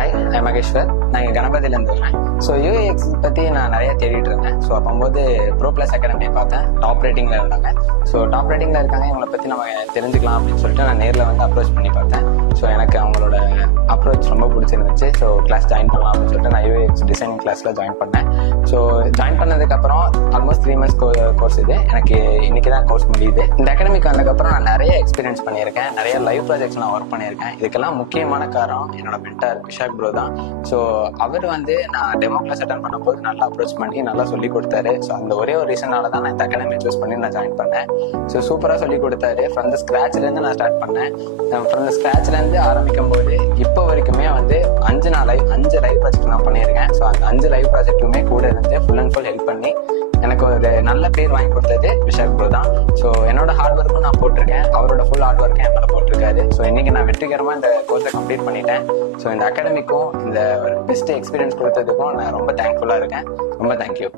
Hi, ஐ மகேஸ்வர். நான் இங்கே கணபதியிலேருந்து வரேன். ஸோ யூஏஎக்ஸ் பற்றி நான் நிறைய தேடிட்டு இருந்தேன். ஸோ அப்போது ப்ரோ ப்ளஸ் அகாடமியை பார்த்தேன். டாப் ரேட்டிங்கில் இருந்தாங்க. ஸோ டாப் ரேட்டிங்கில் இருக்காங்க, இவங்களை பற்றி நம்ம தெரிஞ்சுக்கலாம் அப்படின்னு சொல்லிட்டு நான் நேரில் வந்து அப்ரோச் பண்ணி பார்த்தேன். ஸோ எனக்கு அவங்களோட அப்ரோச் ரொம்ப பிடிச்சிருந்துச்சு. ஸோ கிளாஸ் ஜாயின் பண்ணலாம் அப்படின்னு சொல்லிட்டு நான் யூஏஎக்ஸ் டிசைனிங் கிளாஸில் ஜாயின் பண்ணேன். ஸோ ஜாயின் பண்ணதுக்கப்புறம் ஆல்மோஸ்ட் 3 months கோர்ஸ் இது. எனக்கு இன்னைக்கு தான் கோர்ஸ் முடியுது. இந்த அகாடமிக்கு வந்ததுக்கப்புறம் நான் நிறைய எக்ஸ்பீரியன்ஸ் பண்ணியிருக்கேன். நிறைய லைவ் ப்ராஜெக்ட்ஸ் நான் ஒர்க் பண்ணியிருக்கேன். இதுக்கெல்லாம் முக்கியமான காரணம் என்னோட மென்டார் விஷாக் ப்ரோ தான். ஸோ அவர் வந்து நான் டெமோ கிளாஸ் அட்டன் பண்ணும்போது நல்லா அப்ரோச் பண்ணி நல்லா சொல்லி கொடுத்தாரு. ஸோ அந்த ஒரே ஒரு ரீசனால தான் நான் இந்த அகாடமி சூஸ் பண்ணி நான் ஜாயின் பண்ணேன். ஸோ சூப்பராக சொல்லி கொடுத்தாரு. ஃப்ரம் த ஸ்க்ராட்ச்லேருந்து நான் ஸ்டார்ட் பண்ணேன். ஃப்ரம் த ஸ்க்ராட்ச்லேருந்து ஆரம்பிக்கும் போது இப்போ வரைக்குமே வந்து 5 லைவ் ப்ராஜெக்ட் நான் பண்ணியிருக்கேன். ஸோ அந்த 5 லைவ் ப்ராஜெக்ட்டுமே கூட இருந்து ஃபுல் அண்ட் ஃபுல் ஹெல்ப் பண்ணி எனக்கு ஒரு நல்ல பேர் வாங்கி கொடுத்தது விஷாக் ப்ரோ தான். ஸோ என்னோட ஹார்ட் ஒர்க்கும் நான் போட்டிருக்கேன், அவரோட ஃபுல் ஹார்ட் ஒர்க்கும் என் மேலே போட்டிருக்காரு. ஸோ இன்னைக்கு நான் வெற்றிகரமாக இந்த கோர்ஸை கம்ப்ளீட் பண்ணிட்டேன். ஸோ இந்த அகாடமிக்கும் இந்த பெஸ்ட் எக்ஸ்பீரியன்ஸ் கொடுத்ததுக்கும் நான் ரொம்ப தேங்க்ஃபுல்லாக இருக்கேன். ரொம்ப தேங்க்யூ.